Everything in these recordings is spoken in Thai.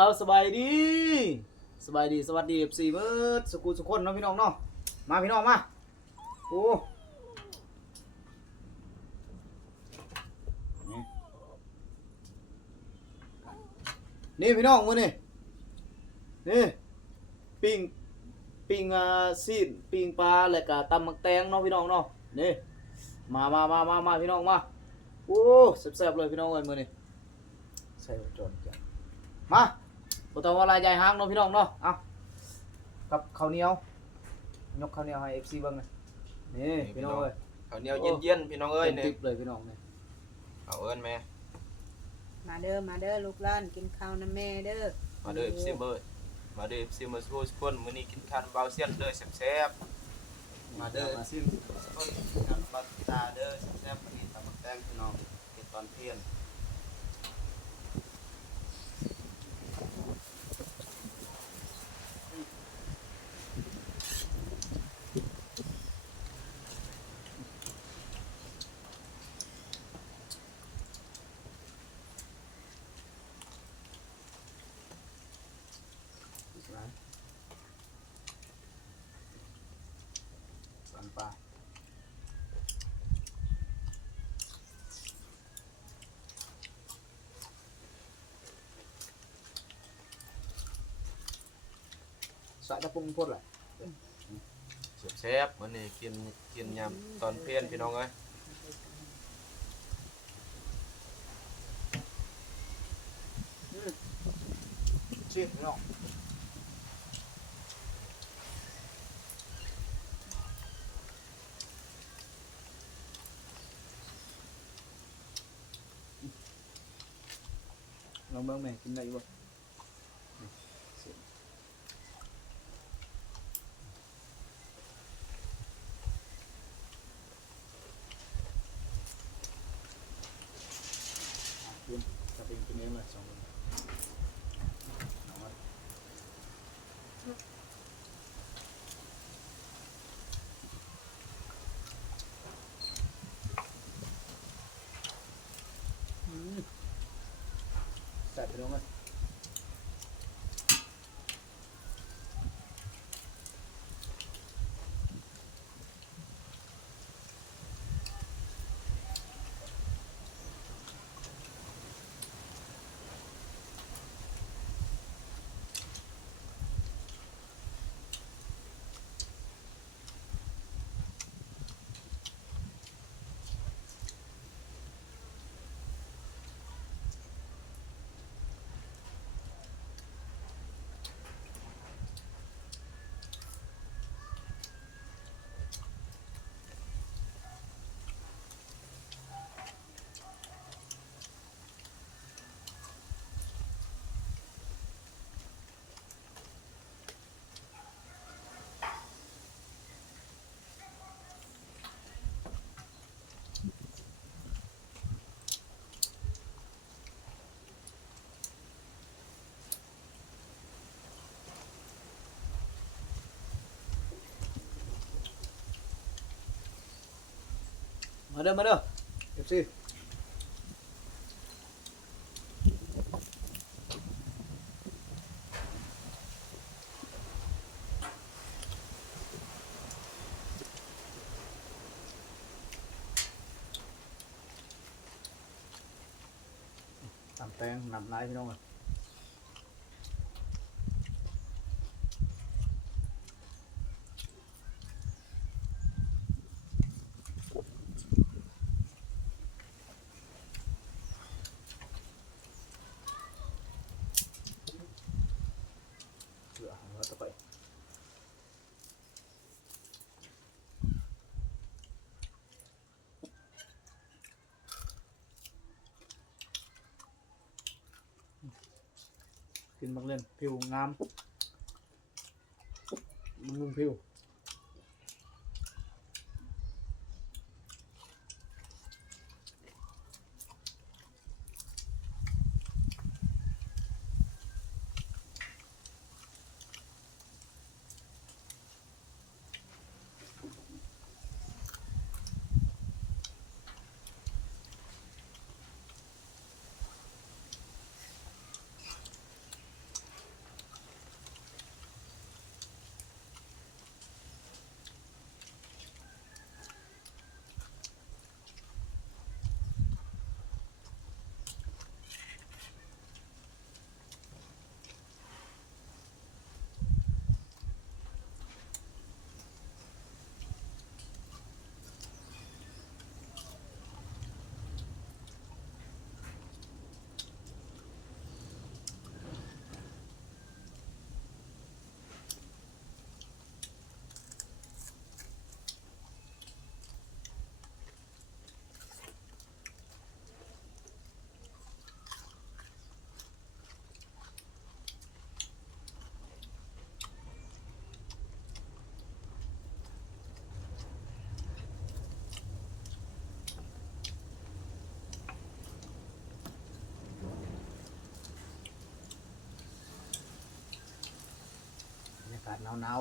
เอาสบายดีสบายดีสวัสดีFCเบิร์ดสกุลสุคนเนาะพี่น้องเนาะมาพี่น้องมาโอ้นี่นี่พี่น้องมื้อนี่นี่ปิ้งซีนปิ้งปลาแล้วก็ตำมักแตงเนาะพี่น้องเนาะนี่มาพี่น้องมาโอ้แซ่บๆเลยพี่น้องเอ้ยมื้อนี้ใส่จอนจ้ะมาบ่ต้องว่าลายใหญ่หางเนาะพี่น้องเนาะเอากับข้าวเหนียวยกข้าวเหนียวให้ FC เบิ่งเลยนี่พี่น้องเอ้ย ข้าวเหนียวเย็นๆพี่น้องเอ้ย เต็ม นี่ ติ๊บเลยพี่น้องนี่ เอาเอิ้นแม่ มาเด้อลูกหลานกินข้าวน้ำแม่เด้อ มาเด้อ FC เบิร์ดมาเด้อ FC มาสู้ทุกคนมื้อนี้กินข้าวเบาเสียนเด้อแซ่บๆมาเด้อ FC ทุกคนกินข้าวบัดตาเด้อแซ่บๆมื้อนี้ตำบักแตงพี่น้องเฮ็ดตอนเที่ยงสันปลาใส่ตะปุ่มพดแหละ แซ่บๆมื้อนี้กินยามตอนเที่ยงพี่น้องเอ้ย ชิพี่น้องลองเบิ่งแม่กินได้อยู่บ่คุณจะเป็นกินเองเลย2คนเอาไว้ใส่ไปลงเลยมาเด้อเอฟซีตำแตงนำลายพี่น้องเลยเสือแล้วต่อไปกินบักเล่นผิวงามมึงผิว าศหนาว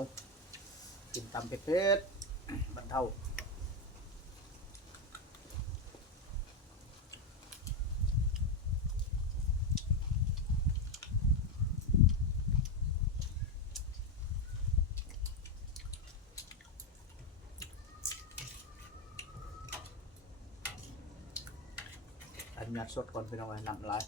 ๆกินตำเผ็ดๆบรรเทาอันยัดสดก่อนพี่น้องไอ้น้ำลาย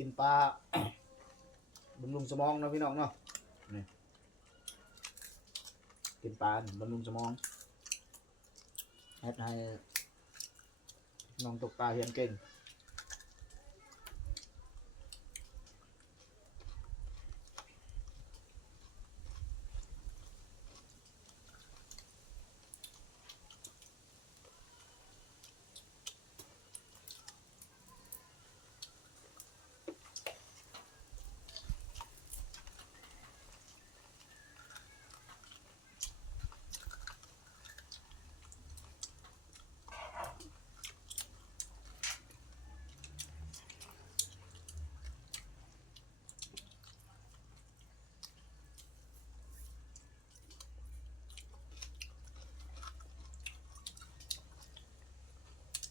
กินปลา บำรุงสมองเนาะพี่น้องเนาะนี่กินปลาบำรุงสมองเฮ็ดให้น้องตกปลาเรียนเก่ง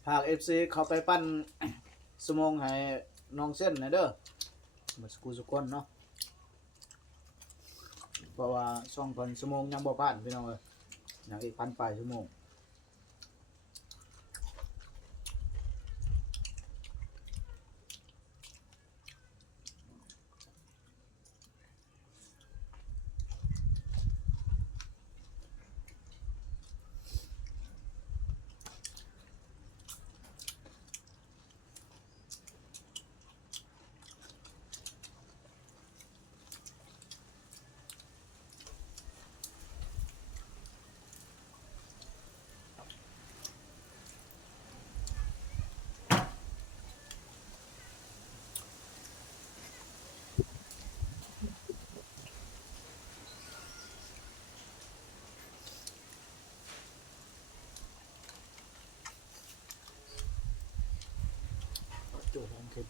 ภาค FC เขาไปปั้น สมองให้น้องเส้นนะเด้อมาสกูสุกคนเนาะเพราะว่าช่องเพิ่นสมองยังบ่ผ่านพี่น้องเอ้ยยังอีก1,000 ปลายชั่วโมงโจ้ของเข็ม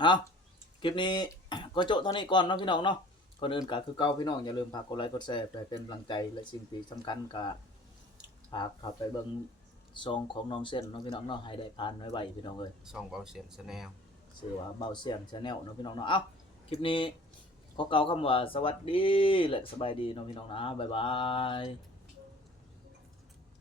เอาคลิปนี้ ก็โจะเท่านี้ก่อนเนาะพี่น้องเนาะก่อนอื่นก็คือเก่าพี่น้องอย่าลืมฝากกดไลค์กดแชร์ไปเป็นกำลังใจและสิ่งที่สำคัญก็ฝากเข้าไปเบิ่งซองของน้องเส้นเนาะพี่น้องเนาะให้ได้ผ่านไวๆพี่น้องเอ้ย ช่องเบาเสียนแนล ชื่อว่าเบาเสียง Channel เนาะพี่น้องเนาะเอ้าคลิปนี้ ขอกล่าวคำว่าสวัสดีและสบายดีเน้องพี่น้องนะบ๊ายบาย